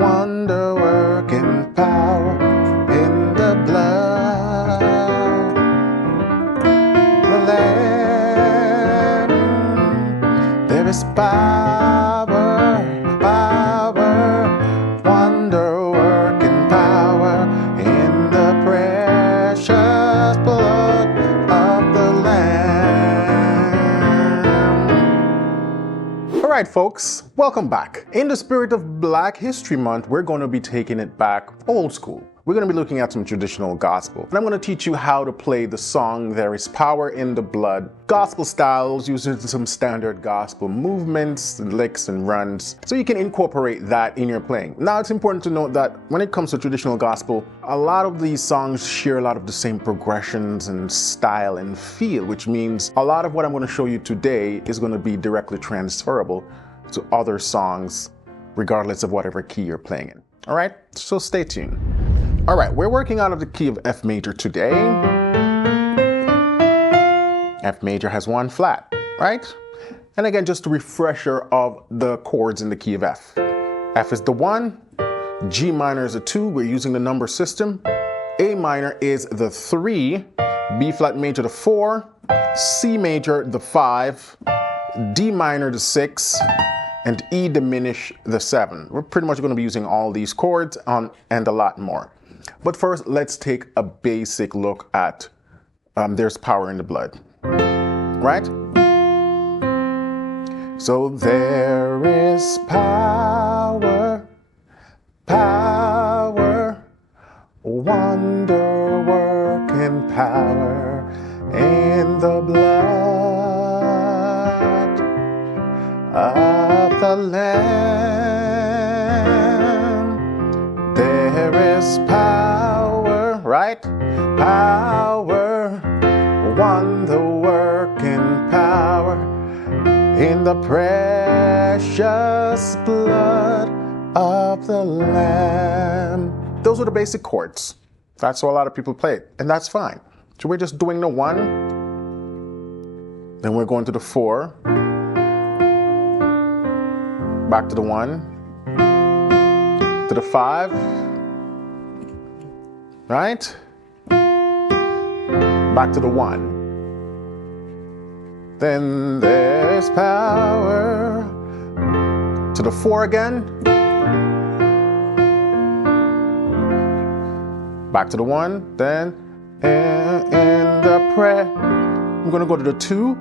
wonder working power in the blood. The Lamb, there is power, wonder working power in the precious blood of the Lamb. All right, folks, welcome back. In the spirit of Black History Month, we're going to be taking it back old school. We're going to be looking at some traditional gospel. And I'm going to teach you how to play the song There Is Power in the Blood. Gospel styles using some standard gospel movements, licks, and runs. So you can incorporate that in your playing. Now it's important to note that when it comes to traditional gospel, a lot of these songs share a lot of the same progressions and style and feel, which means a lot of what I'm going to show you today is going to be directly transferable to other songs, regardless of whatever key you're playing in. All right, so stay tuned. All right, we're working out of the key of F major today. F major has one flat, right? And again, just a refresher of the chords in the key of F. F is the 1, G minor is a 2, we're using the number system. A minor is the 3, B flat major the 4, C major the 5, D minor the 6, and E diminished the 7. We're pretty much going to be using all these chords and a lot more. But first, let's take a basic look at There's Power in the Blood, right? So there is power, wonder-working power in the blood of the Lamb. There is power, right? Power, wonder-working power in the precious blood of the Lamb. Those are the basic chords. That's how a lot of people play it, and that's fine. So we're just doing the 1, then we're going to the 4, back to the 1, to the 5, right? Back to the 1. Then there's power to the 4 again. Back to the 1. Then in the I'm going to go to the 2.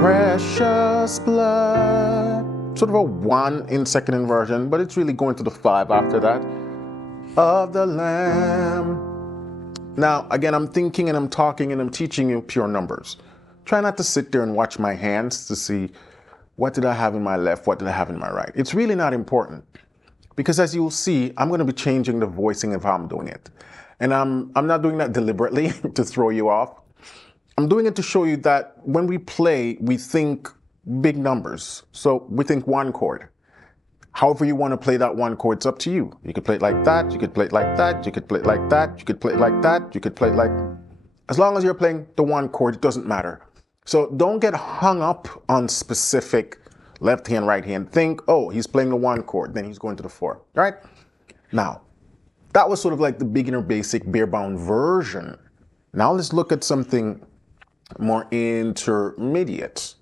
Precious blood. Sort of a 1 in second inversion, but it's really going to the 5 after that. Of the Lamb. Now, again, I'm thinking and I'm talking and I'm teaching you pure numbers. Try not to sit there and watch my hands to see what did I have in my left, what did I have in my right. It's really not important because as you'll see, I'm going to be changing the voicing of how I'm doing it. And I'm not doing that deliberately to throw you off. I'm doing it to show you that when we play, we think big numbers. So we think 1 chord. However you want to play that 1 chord, it's up to you. You could play it like that, you could play it like that, you could play it like that, you could play it like that, you could play it like... As long as you're playing the 1 chord, it doesn't matter. So don't get hung up on specific left hand, right hand. Think, oh, he's playing the 1 chord, then he's going to the 4, all right? Now, that was sort of like the beginner basic bare-bound version. Now let's look at something more intermediate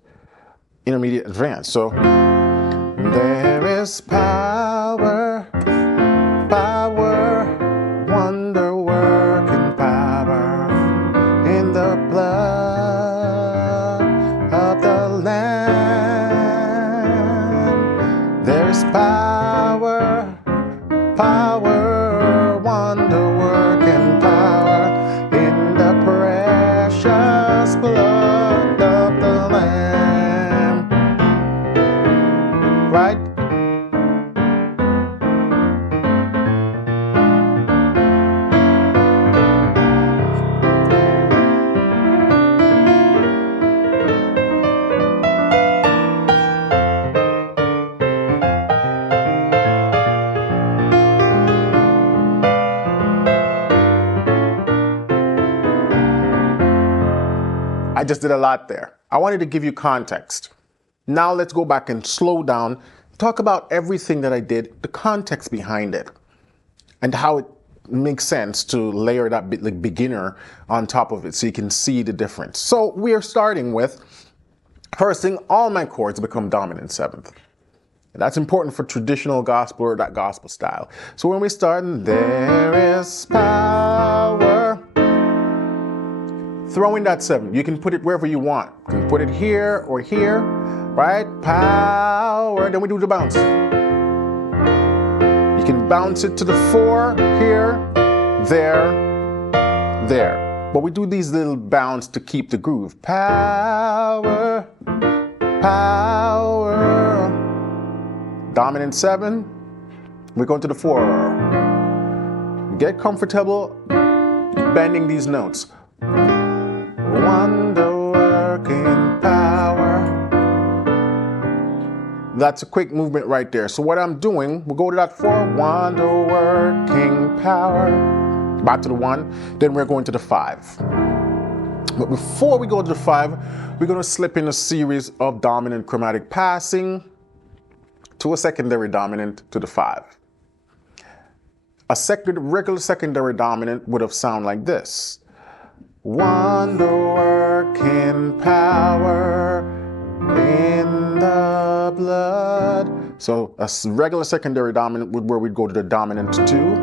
advanced. So there is power, wonder-working power in the blood of the Lamb. There's power, wonder-working power in the precious blood of the Lamb. Right? I just did a lot there. I wanted to give you context. Now let's go back and slow down, talk about everything that I did, the context behind it, and how it makes sense to layer that bit like beginner on top of it so you can see the difference. So we are starting with, first thing, all my chords become dominant seventh. And that's important for traditional gospel or that gospel style. So when we start, there is power, throw in that seven. You can put it wherever you want. You can put it here or here, right? Power, then we do the bounce. You can bounce it to the four, here, there, there. But we do these little bounce to keep the groove. Power, power. Dominant seven, we're going to the four. Get comfortable bending these notes. Wonder working power. That's a quick movement right there. So what I'm doing, we'll go to that four, wonder working power. Back to the one, then we're going to the five. But before we go to the five, we're going to slip in a series of dominant chromatic passing to a secondary dominant to the five. A regular secondary dominant would have sounded like this. Wonder working power in the blood. So a regular secondary dominant would where we'd go to the dominant two,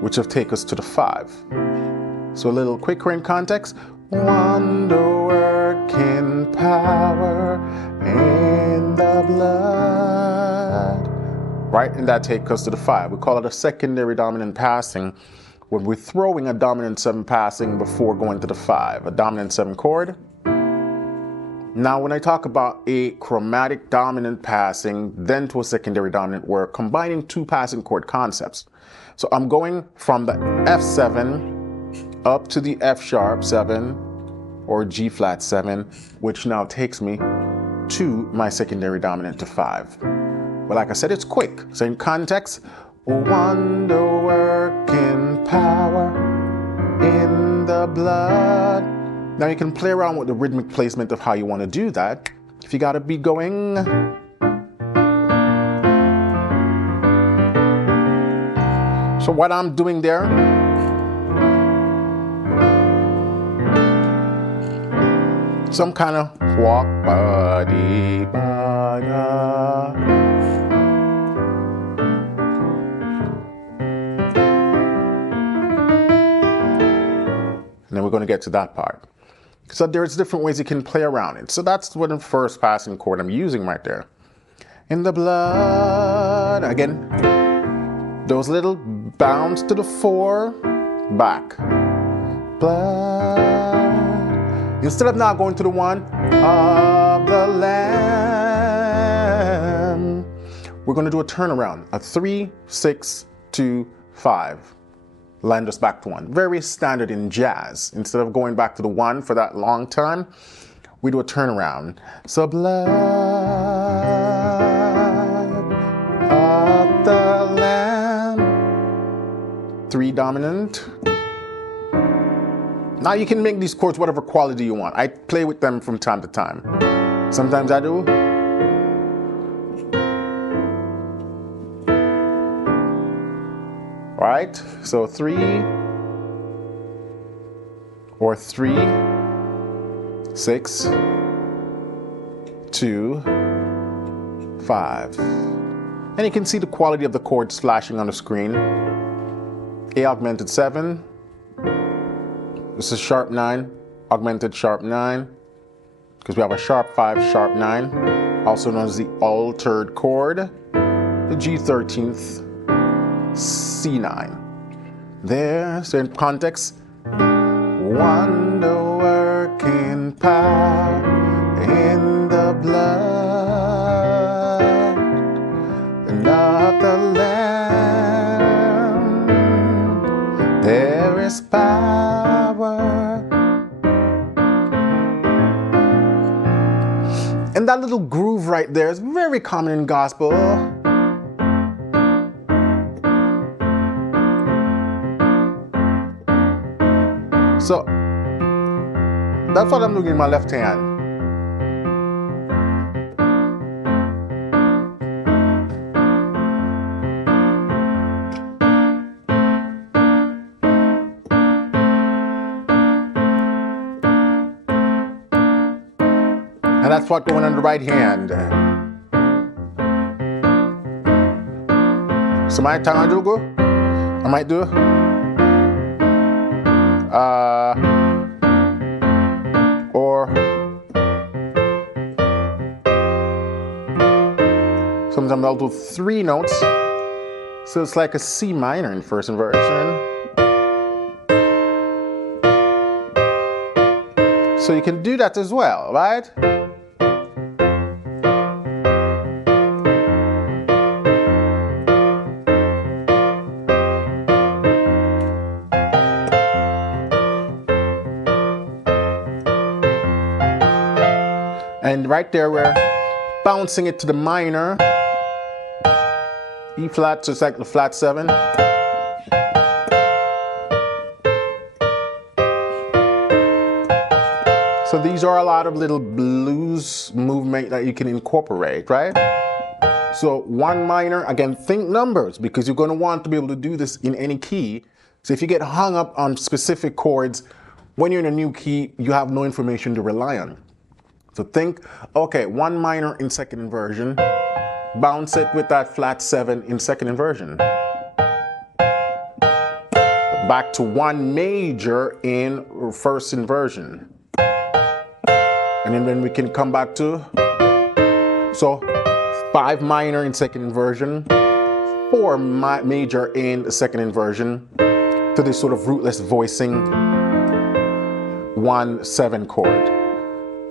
which will take us to the five. So a little quicker in context. Wonder working power in the blood. Right? And that takes us to the five. We call it a secondary dominant passing when we're throwing a dominant seven passing before going to the five. A dominant seven chord. Now when I talk about a chromatic dominant passing, then to a secondary dominant, we're combining two passing chord concepts. So I'm going from the F7 up to the F sharp 7 or G flat 7, which now takes me to my secondary dominant to 5. Well, like I said, it's quick. So in context, wonder working power in the blood. Now you can play around with the rhythmic placement of how you want to do that. If you got a beat going, so what I'm doing there, some kind of walk, body, ba-da. And then we're going to get to that part. So there's different ways you can play around it. So that's what the first passing chord I'm using right there. In the blood, again, those little bounce to the 4, back, blood. Instead of now going to the 1 of the Lamb, we're going to do a turnaround, a 3, 6, 2, 5. Land us back to 1. Very standard in jazz. Instead of going back to the 1 for that long time, we do a turnaround. So blood of the Lamb. 3 dominant. Now you can make these chords whatever quality you want. I play with them from time to time. Sometimes I do. Right? So 3 or 3, 6, 2, 5. And you can see the quality of the chords flashing on the screen. A augmented 7. This is sharp 9, augmented sharp 9, because we have a sharp 5, sharp 9, also known as the altered chord, the G13th, C9. There, so in context, wonder working power in the blood and of the Lamb. There is power. And that little groove right there is very common in gospel. So that's what I'm doing in my left hand. that's what going on the right hand. So my time I do go. I might do. Or sometimes I'll do 3 notes. So it's like a C minor in first inversion. So you can do that as well, right? And right there we're bouncing it to the minor, E flat, so it's like the flat 7. So these are a lot of little blues movement that you can incorporate, right? So 1 minor, again, think numbers, because you're going to want to be able to do this in any key. So if you get hung up on specific chords, when you're in a new key, you have no information to rely on. So think, okay, 1 minor in second inversion, bounce it with that flat 7 in second inversion. Back to 1 major in first inversion. And then we can come back to, so 5 minor in second inversion, 4 major in the second inversion, to this sort of rootless voicing 1-7 chord.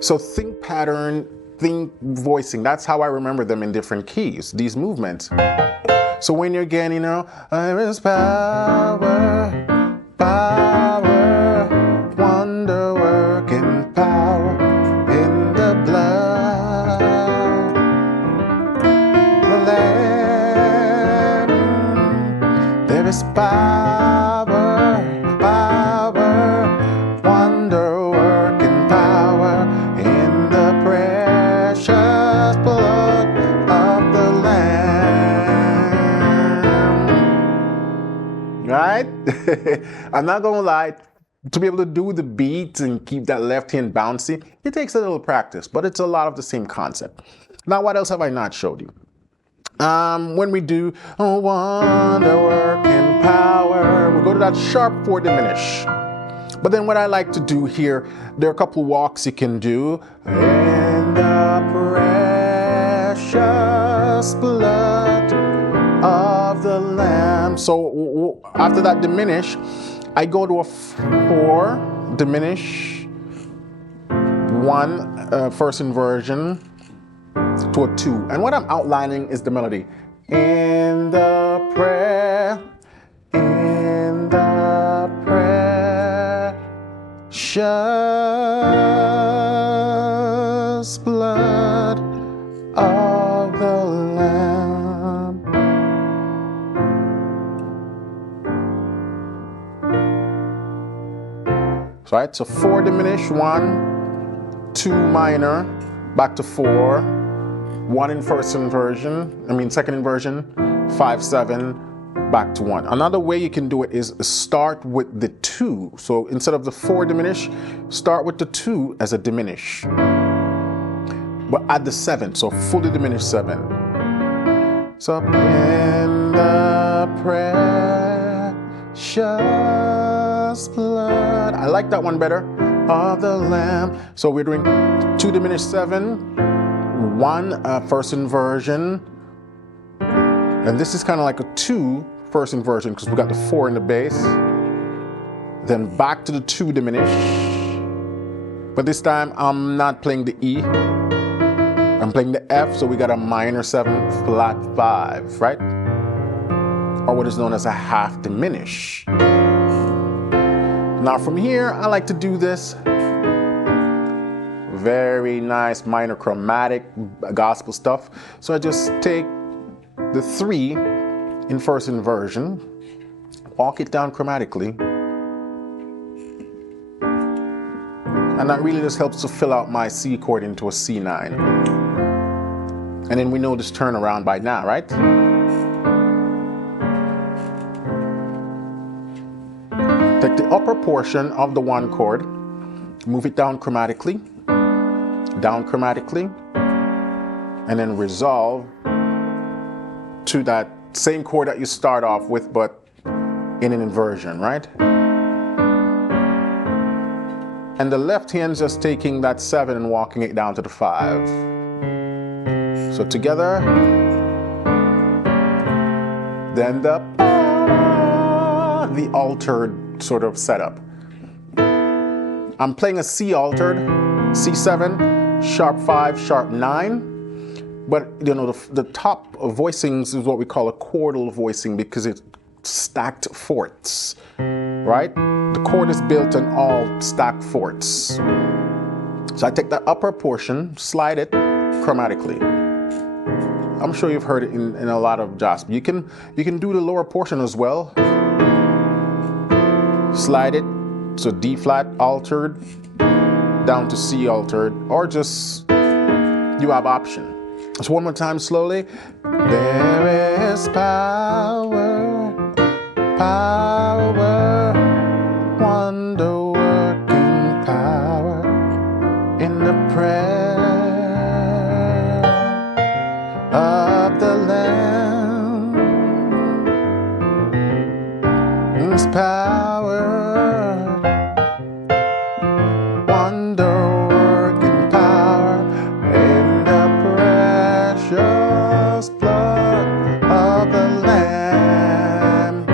So think pattern, think voicing. That's how I remember them in different keys, these movements. So when you're again, you know, there is power, power, wonder working power in the blood, the Lamb. There is power, power, wonder working power in the precious blood of the Lamb. Right? I'm not gonna lie, to be able to do the beats and keep that left hand bouncy, it takes a little practice, but it's a lot of the same concept. Now, what else have I not showed you? When we do wonder working power, we go to that sharp 4 diminish. But then what I like to do here, there are a couple walks you can do. In the precious blood of the Lamb. So after that diminish, I go to a 4 diminish, 1 first inversion to a 2. And what I'm outlining is the melody. In the precious blood of the Lamb. So, right, so 4 diminish, 1, 2 minor, back to 4, 1 in first inversion, second inversion, 5-7, back to 1. Another way you can do it is start with the 2. So instead of the 4 diminish, start with the 2 as a diminish. But add the 7, so fully diminished 7. So in the precious blood. I like that one better. Of the Lamb. So we're doing 2 diminished 7, 1 first inversion. And this is kind of like a 2 first inversion because we got the 4 in the bass. Then back to the 2 diminish. But this time I'm not playing the E. I'm playing the F, so we got a minor 7 flat 5, right? Or what is known as a half diminish. Now from here, I like to do this. Very nice minor chromatic gospel stuff. So I just take the 3 in first inversion, walk it down chromatically, and that really just helps to fill out my C chord into a C9. And then we know this turnaround by now, right? Take the upper portion of the 1 chord, move it down chromatically, down chromatically, and then resolve to that same chord that you start off with, but in an inversion, right? And the left hand's just taking that 7 and walking it down to the 5. So together, then the altered sort of setup. I'm playing a C altered, C7, sharp 5, sharp 9. But you know, the top of voicings is what we call a chordal voicing because it's stacked fourths, right? The chord is built on all stacked fourths. So I take the upper portion, slide it chromatically. I'm sure you've heard it in a lot of jazz. You can do the lower portion as well. Slide it, so D flat altered, down to C altered, or just, you have option. So one more time slowly. There is power, power, wonder-working power in the prayer of the Lamb. There's power, wonder-working power in the precious blood of the Lamb.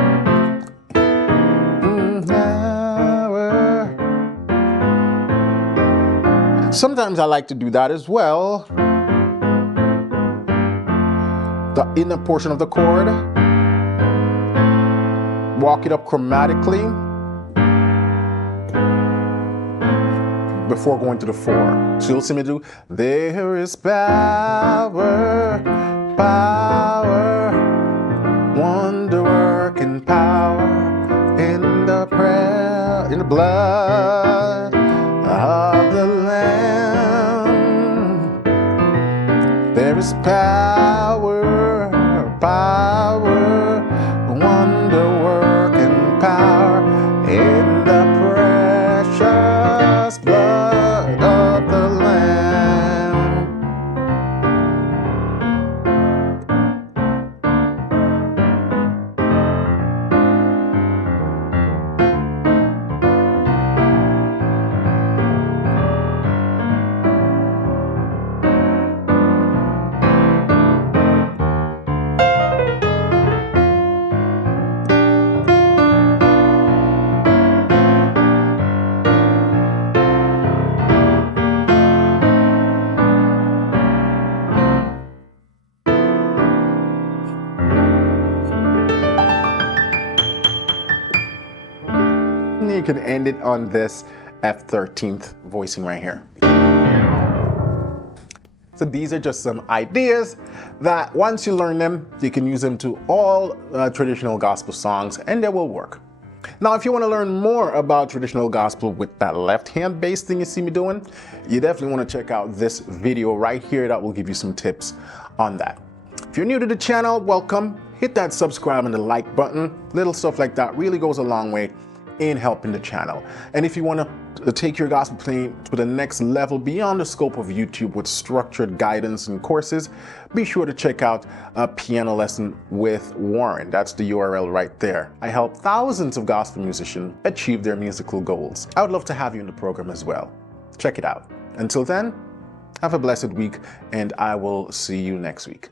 Sometimes I like to do that as well. The inner portion of the chord, walk it up chromatically before going to the 4. So you'll see me do, there is power, power, wonder-working power in the prayer, in the blood of the Lamb. There is power, power, wonder-working power in the precious blood of the Lamb. You can end it on this F13th voicing right here. So these are just some ideas that once you learn them, you can use them to all traditional gospel songs and they will work. Now, if you want to learn more about traditional gospel with that left hand bass thing you see me doing, you definitely want to check out this video right here that will give you some tips on that. If you're new to the channel, welcome. Hit that subscribe and the like button. Little stuff like that really goes a long way in helping the channel. And if you want to take your gospel playing to the next level beyond the scope of YouTube with structured guidance and courses, be sure to check out a piano lesson with Warren. That's the URL right there. I help thousands of gospel musicians achieve their musical goals. I would love to have you in the program as well. Check it out. Until then, have a blessed week, and I will see you next week.